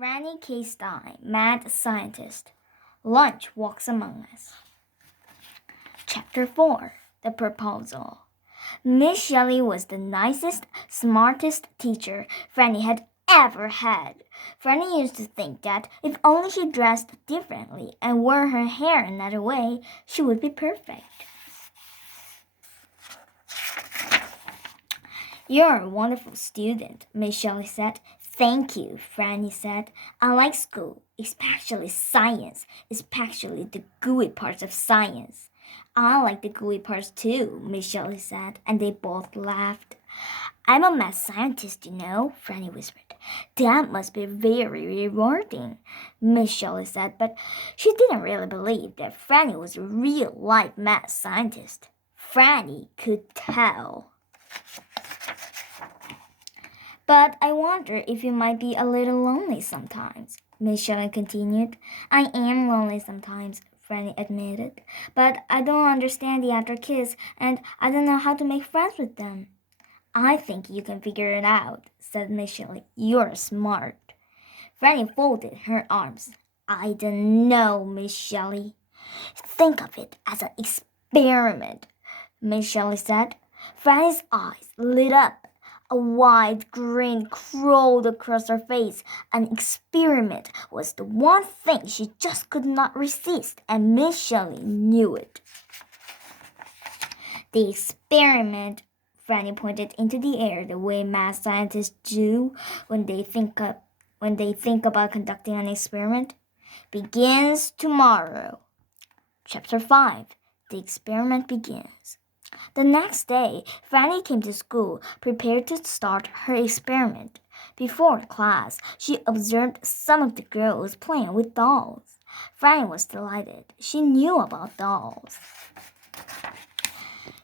Franny K. Stein, mad scientist. Lunch walks among us. Chapter 4 The Proposal. Miss Shelley was the nicest, smartest teacher Franny had ever had. Franny used to think that if only she dressed differently and wore her hair another way, she would be perfect. You're a wonderful student, Miss Shelley said. Thank you, Franny said. I like school, especially science, especially the gooey parts of science. I like the gooey parts too, Miss Shelley said, and they both laughed. I'm a mad scientist, you know, Franny whispered. That must be very rewarding, Miss Shelley said, but she didn't really believe that Franny was a real-life mad scientist. Franny could tell. But I wonder if you might be a little lonely sometimes, Miss Shelley continued. I am lonely sometimes, Franny admitted, but I don't understand the other kids, and I don't know how to make friends with them. I think you can figure it out, said Miss Shelley. You're smart. Franny folded her arms. I don't know, Miss Shelley. Think of it as an experiment, Miss Shelley said. Franny's eyes lit up. A wide grin crawled across her face. An experiment was the one thing she just could not resist, and Miss Shelley knew it. The experiment, Franny pointed into the air the way mad scientists do when they think about conducting an experiment, begins tomorrow. Chapter 5 The Experiment Begins. The next day, Franny came to school prepared to start her experiment. Before class, she observed some of the girls playing with dolls. Franny was delighted. She knew about dolls.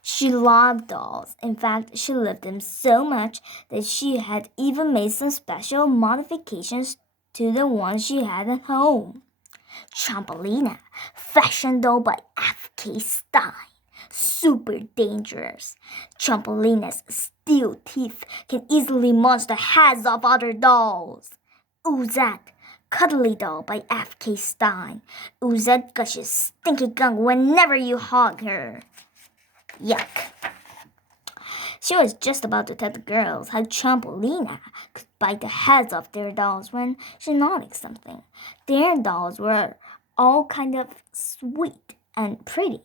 She loved dolls. In fact, she loved them so much that she had even made some special modifications to the ones she had at home. Trampolina, fashion doll by F.K. Stein. Super dangerous. Trampolina's steel teeth can easily munch the heads of other dolls. Oozette, cuddly doll by F.K. Stein. Oozette gushes stinky gunk whenever you hug her. Yuck. She was just about to tell the girls how Trampolina could bite the heads off their dolls when she noticed something. Their dolls were all kind of sweet and pretty.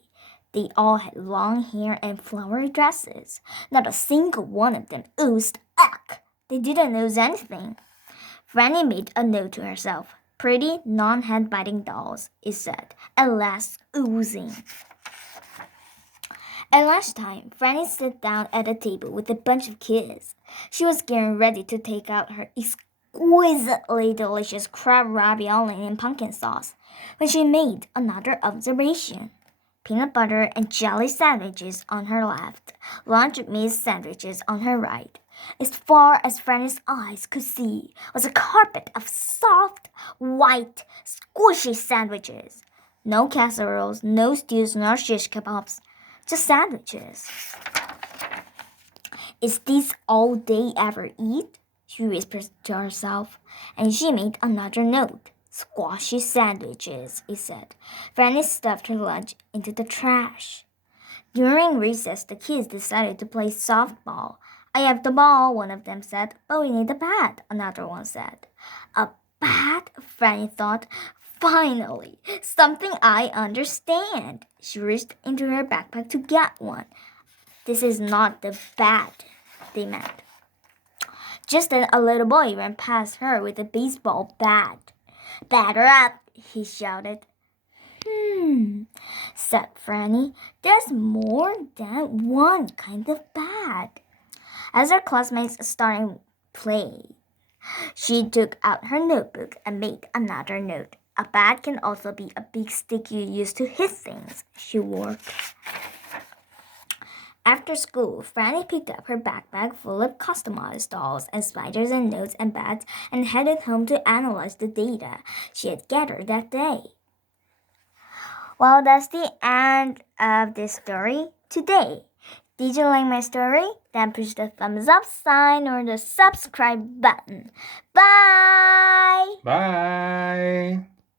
They all had long hair and flowery dresses. Not a single one of them oozed uck. They didn't ooze anything. Franny made a note to herself. Pretty, non-head-biting dolls, it said, and less oozing. At lunchtime, Franny sat down at a table with a bunch of kids. She was getting ready to take out her exquisitely delicious crab ravioli and pumpkin sauce when she made another observation. Peanut butter and jelly sandwiches on her left, lunch meat sandwiches on her right. As far as Franny's eyes could see was a carpet of soft, white, squishy sandwiches. No casseroles, no stews, nor shish kebabs, just sandwiches. Is this all they ever eat? She whispered to herself, and she made another note. Squashy sandwiches, it said. Franny stuffed her lunch into the trash. During recess, the kids decided to play softball. I have the ball, one of them said, but we need a bat, another one said. A bat? Franny thought. Finally, something I understand. She reached into her backpack to get one. This is not the bat, they meant. Just then, a little boy ran past her with a baseball bat. Batter up, he shouted. Said Franny. There's more than one kind of bat. As her classmates started playing, she took out her notebook and made another note. A bat can also be a big stick you use to hit things, she worked. After school, Franny picked up her backpack full of customized dolls and spiders and notes and bats and headed home to analyze the data she had gathered that day. Well, that's the end of this story today. Did you like my story? Then push the thumbs up sign or the subscribe button. Bye! Bye.